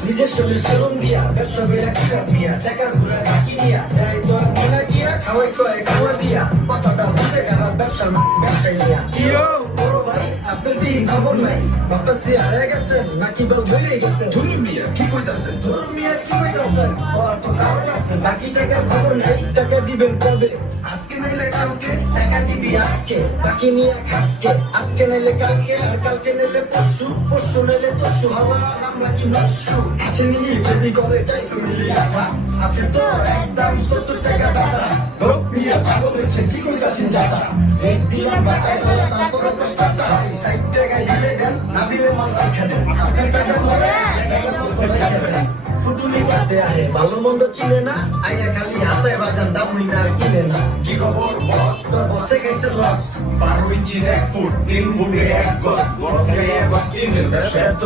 নিজের শরীর শ্রম দিয়া ব্যবসা বেড়া কিনা দিয়া টাকা ঘুরা রাখি নিয়া দেয় তোর মনে দিয়া খাওয়াই কয় খাওয়া দিয়া কতটা হতে গেল ব্যবসার ব্যবসায়ী নিয়া বড় ভাই আপনার দিন খবর নাই বাতাসি হারিয়ে গেছেন নাকি বল ভুলে গেছেন ধরুন মিয়া কি কইতাছেন? ধরুন মিয়া কি কইতাছেন তো কারণ আছে বাকি টাকার খবর নাই টাকা দিবেন কবে আজকে নাইলে কালকে টাকা দিবি আজকে বাকি নিয়ে খাসকে আজকে নাইলে কালকে আর কালকে নাইলে পরশু পরশু নাইলে তরশু হওয়া আমরা কি নস্যু আছে নি বেবি করে যাইছো মিলিয়া আছে তো একদম 70 টাকা দাদা ধরুন মিয়া পাগল হয়েছে কি কইতাছেন জাতা? রেট দিলাম বাটায় চলা তারপর কষ্টটা 60 টাকা দিলে দেন না দিলে মাল রাখা দেন। আপনার টাকা ধরে ফুটুলি করতে আহে ভালো মন্দ চিনে না আইয়া খালি হাতে বাজান দাম হই না আর কিনে না কি খবর বস? তো বসে গেছে লস 12 ইঞ্চির 1 ফুট 3 ফুটে 1 গজ লস খাইয়ে বাঁচিয়ে এত